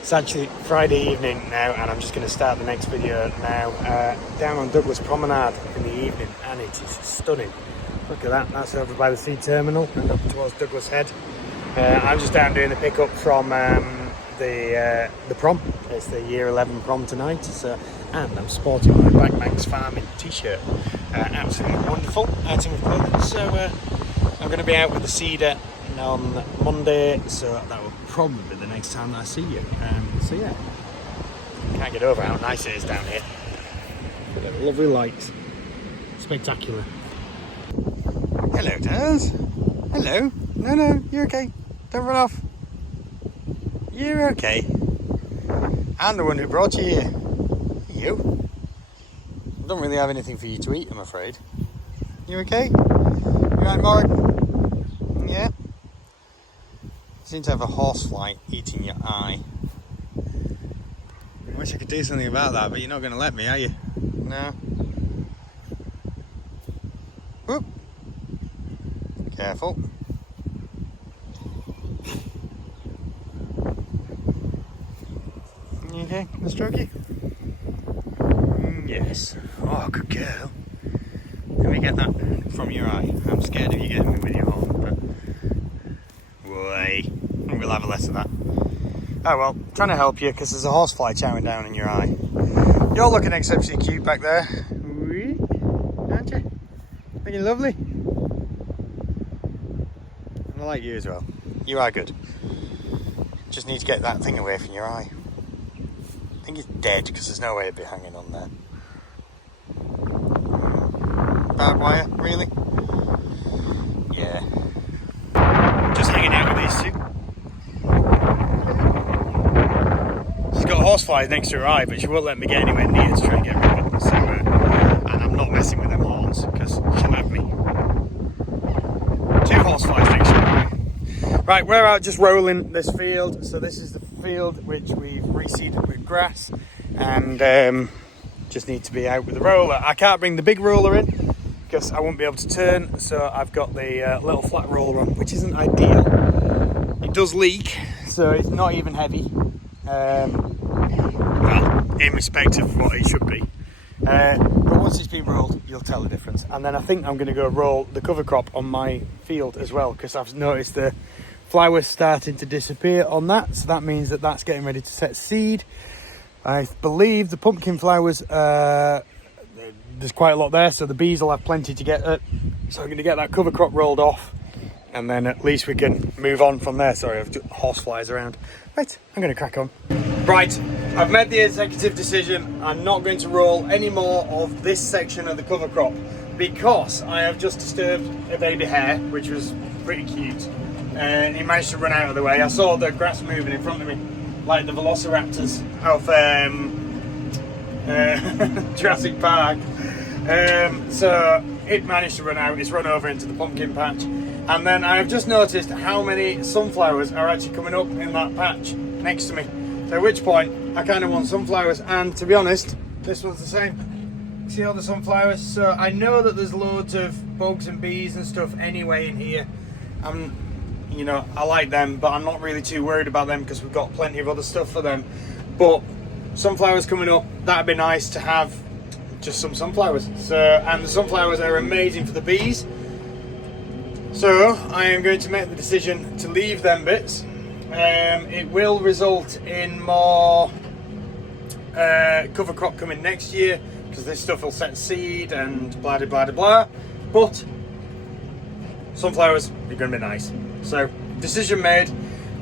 It's actually Friday evening now, and I'm just going to start the next video now. Down on Douglas Promenade in the evening, and it is stunning. Look at that, that's over by the sea terminal and up towards Douglas Head. I'm just down doing the pickup from the prom. It's the year 11 prom tonight, and I'm sporting my Backbanks Farming t-shirt. Absolutely wonderful item of clothing. So I'm going to be out with the Cedar on Monday, so that will probably be the next time that I see you. So yeah, can't get over how nice it is down here. Look at the lovely lights, spectacular. Hello, Daz. Hello. No, you're okay. Don't run off. You're okay. I'm the one who brought you here. You? I don't really have anything for you to eat, I'm afraid. You okay? You right, Mark? Yeah? You seem to have a horsefly eating your eye. I wish I could do something about that, but you're not going to let me, are you? No? Whoop! Careful. You okay? Can I stroke you? Yes. Oh, good girl. Let me get that from your eye. I'm scared of you getting me with your horn, but... Way. We'll have a less of that. Oh well, trying to help you because there's a horsefly chowing down in your eye. You're looking exceptionally cute back there. Aren't you? Looking lovely. And I like you as well. You are good. Just need to get that thing away from your eye. I think it's dead because there's no way it'd be hanging on there. Barbed wire, really? Yeah. Just hanging out with these two. She's got horseflies next to her eye, but she won't let me get anywhere near to try and get rid of it. So, and I'm not messing with them horns because she'll have me. 2 horseflies next to her eye. Right, we're out just rolling this field. So this is the field which we've reseeded with grass, and just need to be out with the roller. I can't bring the big roller in because I won't be able to turn, so I've got the little flat roller on, which isn't ideal. It does leak, so it's not even heavy. Well, in respect of what it should be. But once it's been rolled, you'll tell the difference. And then I think I'm going to go roll the cover crop on my field as well, because I've noticed the flowers starting to disappear on that, so that means that that's getting ready to set seed. I believe the pumpkin flowers, there's quite a lot there, so the bees will have plenty to get at. So I'm going to get that cover crop rolled off, and then at least we can move on from there. Sorry, I've got horseflies around. Right, I'm going to crack on. Right, I've made the executive decision. I'm not going to roll any more of this section of the cover crop because I have just disturbed a baby hare, which was pretty cute. And he managed to run out of the way. I saw the grass moving in front of me, like the velociraptors of Jurassic Park. So it managed to run out. It's run over into the pumpkin patch. And then I've just noticed how many sunflowers are actually coming up in that patch next to me. So at which point, I kind of want sunflowers. And to be honest, this one's the same. See all the sunflowers? So I know that there's loads of bugs and bees and stuff anyway in here. You know, I like them, but I'm not really too worried about them because we've got plenty of other stuff for them. But sunflowers coming up, that'd be nice to have just some sunflowers. So, and the sunflowers are amazing for the bees. So I am going to make the decision to leave them bits. It will result in more cover crop coming next year because this stuff will set seed and blah blah blah blah. But sunflowers are going to be nice. So decision made.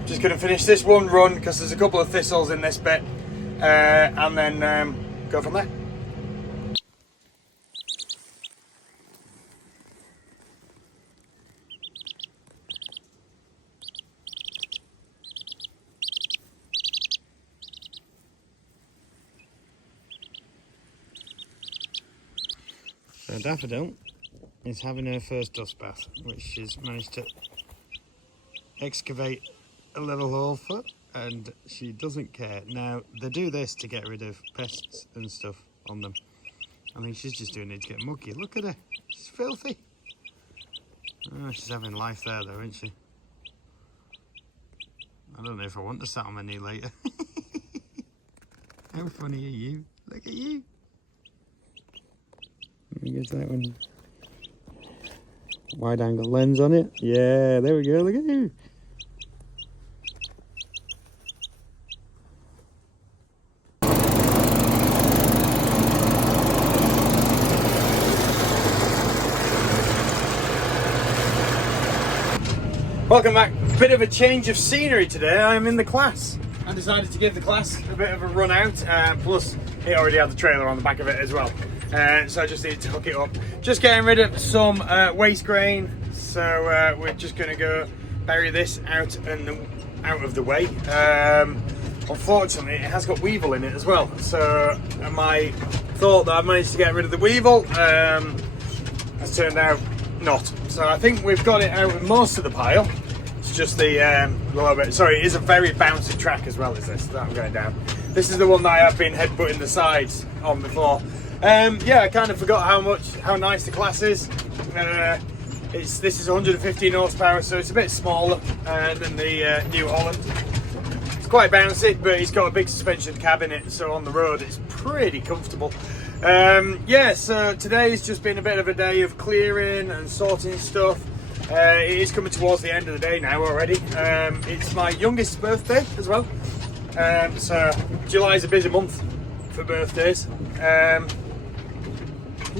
Just going to finish this one run because there's a couple of thistles in this bit, and then go from there. So Daffodil is having her first dust bath, which she's managed to excavate a little hole for, and she doesn't care. Now, they do this to get rid of pests and stuff on them. I think she's just doing it to get mucky. Look at her, she's filthy. Oh, she's having life there though, isn't she? I don't know if I want to sat on my knee later. How funny are you? Look at you. Let me get that one. Wide angle lens on it. Yeah, there we go. Look at you. Welcome back. Bit of a change of scenery today. I'm in the class. I decided to give the class a bit of a run out, plus it already had the trailer on the back of it as well. So I just needed to hook it up. Just getting rid of some waste grain, so we're just going to go bury this out of the way. Unfortunately, it has got weevil in it as well, so my thought that I managed to get rid of the weevil has turned out not. So I think we've got it out of most of the pile. It's just the lower bit. Sorry, it is a very bouncy track as well as this that I'm going down. This is the one that I have been headbutting the sides on before. Yeah, I kind of forgot how nice the class is. This is 115 horsepower, so it's a bit smaller than the New Holland. It's quite bouncy, but it's got a big suspension cab in it, so on the road it's pretty comfortable. Yeah, so today's just been a bit of a day of clearing and sorting stuff. It is coming towards the end of the day now already. It's my youngest birthday as well. So July's a busy month for birthdays. Ooh,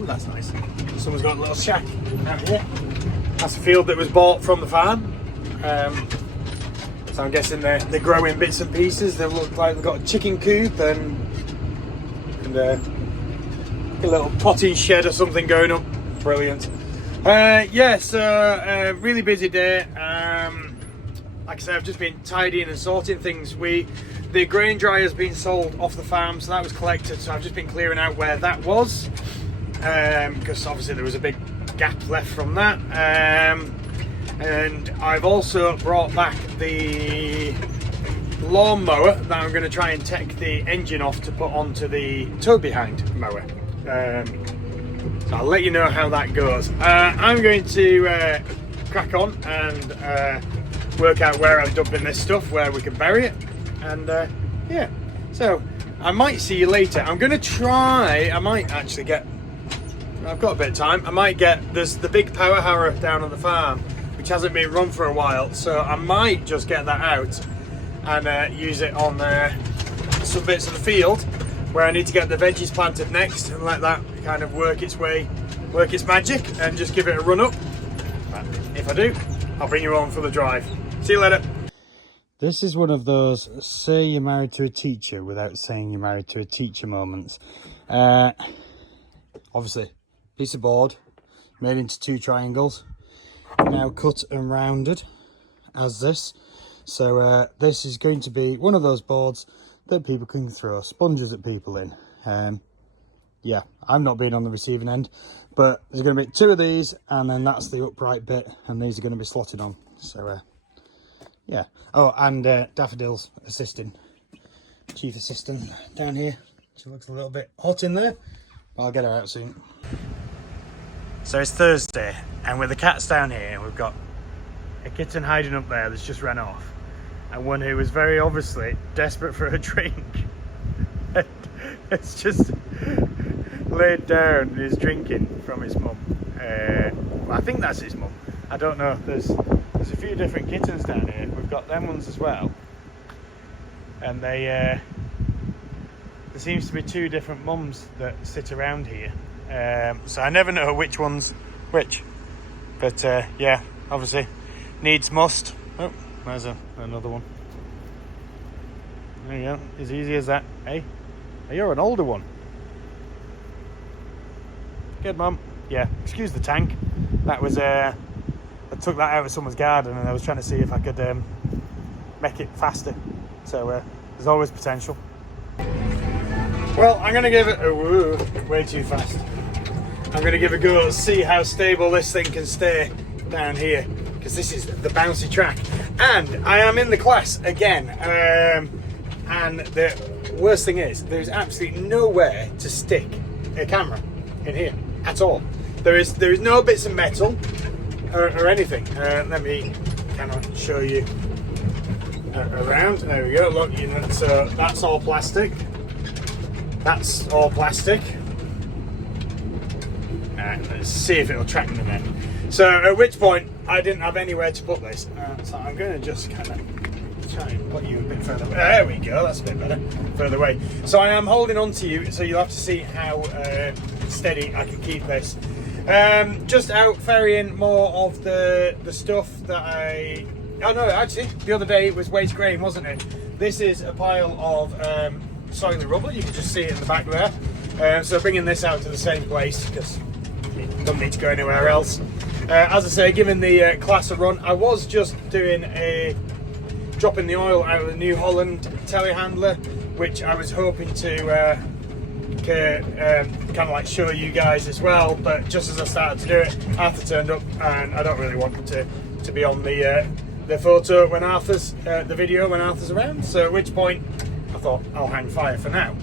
that's nice. Someone's got a little shack out here. That's a field that was bought from the farm. So I'm guessing they're growing bits and pieces. They look like they've got a chicken coop and a little potting shed or something going up. Brilliant. Yeah, so really busy day. Like I said, I've just been tidying and sorting things. The grain dryer has been sold off the farm, so that was collected. So I've just been clearing out where that was, because obviously there was a big gap left from that. And I've also brought back the lawnmower that I'm going to try and take the engine off to put onto the tow behind mower. So I'll let you know how that goes. I'm going to crack on and work out where I'm dumping this stuff, where we can bury it, and yeah, so I might see you later. I'm going to try, I might actually get, I've got a bit of time, I might get, there's the big power harrow down on the farm which hasn't been run for a while, so I might just get that out and use it on some bits of the field where I need to get the veggies planted next, and let that kind of work its magic, and just give it a run up. But if I do, I'll bring you on for the drive. See you later. This is one of those say you're married to a teacher without saying you're married to a teacher moments. Obviously, piece of board made into 2 triangles, now cut and rounded as this. So this is going to be one of those boards that people can throw sponges at people in. Yeah, I'm not being on the receiving end, but there's going to be 2 of these, and then that's the upright bit, and these are going to be slotted on. So yeah. Oh, and Daffodil's assisting, chief assistant down here. She looks a little bit hot in there, but I'll get her out soon. So it's Thursday, and with the cats down here, we've got a kitten hiding up there that's just ran off, and one who was very obviously desperate for a drink. It's just laid down and is drinking from his mum. Well, I think that's his mum. I don't know. There's a few different kittens down here. We've got them ones as well, and there seems to be 2 different mums that sit around here. So I never know which one's which. But yeah, obviously needs must. Oh, there's another one. There you go. As easy as that. Hey, you're an older one. Good, Mum. Yeah, excuse the tank. That was I took that out of someone's garden, and I was trying to see if I could make it faster. So there's always potential. Well, I'm going to give it way too fast. I'm going to give a go, see how stable this thing can stay down here, because this is the bouncy track, and I am in the class again. And the worst thing is, there's absolutely nowhere to stick a camera in here at all. There is no bits of metal or anything. Let me kind of show you around. There we go. Look, so that's all plastic. That's all plastic. Let's see if it'll track the net. So at which point I didn't have anywhere to put this, so I'm going to just kind of try and put you a bit further away. There we go, that's a bit better, further away. So I am holding on to you, so you'll have to see how steady I can keep this. Just out ferrying more of the stuff that oh no, actually the other day it was waste grain, wasn't it? This is a pile of soily rubble. You can just see it in the back there. So bringing this out to the same place because it doesn't need to go anywhere else. As I say, given the class a run, I was just doing dropping the oil out of the New Holland telehandler, which I was hoping to kind of like show you guys as well. But just as I started to do it, Arthur turned up, and I don't really want to be on the photo when Arthur's the video when Arthur's around. So at which point I thought I'll hang fire for now.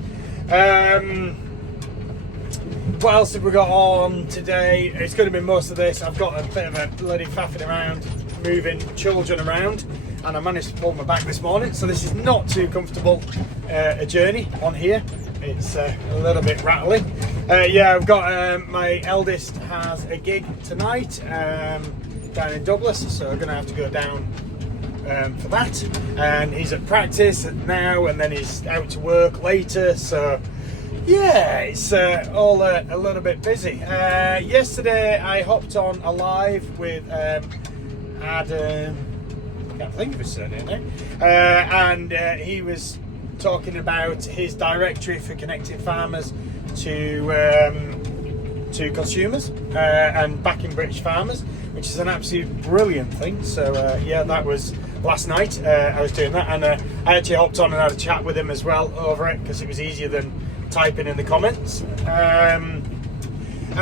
What else have we got on today? It's going to be most of this. I've got a bit of a bloody faffing around, moving children around, and I managed to pull my back this morning, so this is not too comfortable a journey on here. It's a little bit rattling. Yeah, I've got my eldest has a gig tonight down in Douglas, so I'm going to have to go down for that, and he's at practice now, and then he's out to work later, so yeah, it's all a little bit busy. Yesterday I hopped on a live with Adam, I can't think of his surname now, and he was talking about his directory for connecting farmers to consumers and backing British farmers, which is an absolute brilliant thing. So yeah, that was last night. I was doing that, and I actually hopped on and had a chat with him as well over it because it was easier than typing in the comments. And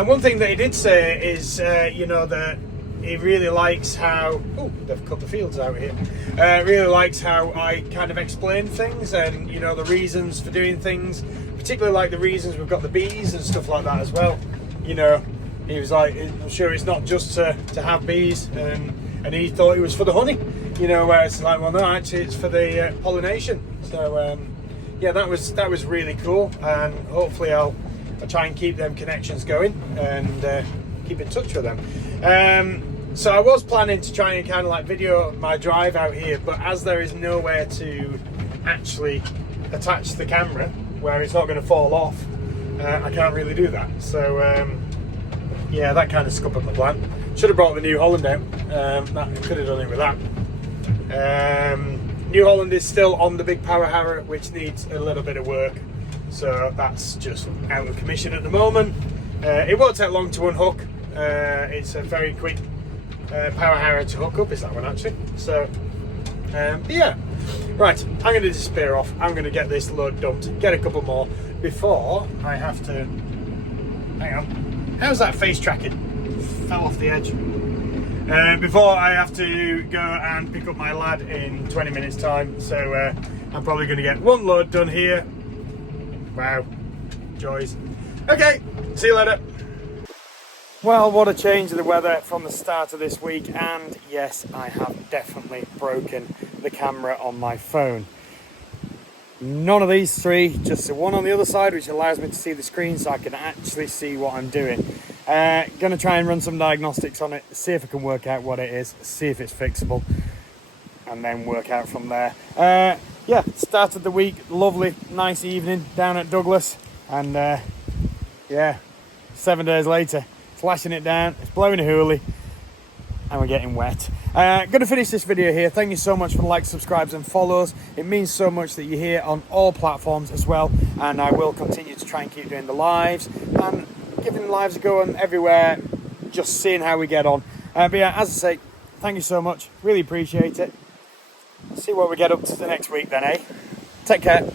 one thing that he did say is, you know, that he really likes how, oh, they've cut the fields out here. Really likes how I kind of explain things, and you know, the reasons for doing things, particularly like the reasons we've got the bees and stuff like that as well. You know, he was like, I'm sure it's not just to have bees, and he thought it was for the honey. You know, where it's like, well, no, actually, it's for the pollination. So yeah, that was really cool, and hopefully I'll try and keep them connections going and keep in touch with them. So I was planning to try and kind of like video my drive out here, but as there is nowhere to actually attach the camera where it's not going to fall off, I can't really do that. So yeah, that kind of scuppered my plan. Should have brought the New Holland out. That could have done it with that. New Holland is still on the big power harrow, which needs a little bit of work, so that's just out of commission at the moment. It won't take long to unhook. It's a very quick power harrow to hook up, is that one actually. So yeah, right, I'm going to disappear off. I'm going to get this load dumped, get a couple more before I have to, hang on, how's that face tracking? Fell off the edge. Before I have to go and pick up my lad in 20 minutes time, so I'm probably going to get one load done here. Wow, joys. Okay, see you later. Well, what a change of the weather from the start of this week, and yes, I have definitely broken the camera on my phone. None of these three, just the one on the other side, which allows me to see the screen so I can actually see what I'm doing. Gonna try and run some diagnostics on it, see if I can work out what it is, see if it's fixable, and then work out from there. Yeah, started the week, lovely, nice evening down at Douglas, and yeah, 7 days later, flashing it down, it's blowing a hoolie, and we're getting wet. Gonna finish this video here. Thank you so much for the likes, subscribes and follows. It means so much that you're here on all platforms as well, and I will continue to try and keep doing the lives and giving lives a go and everywhere, just seeing how we get on. But yeah, as I say, thank you so much, really appreciate it. See what we get up to the next week then, eh? Take care.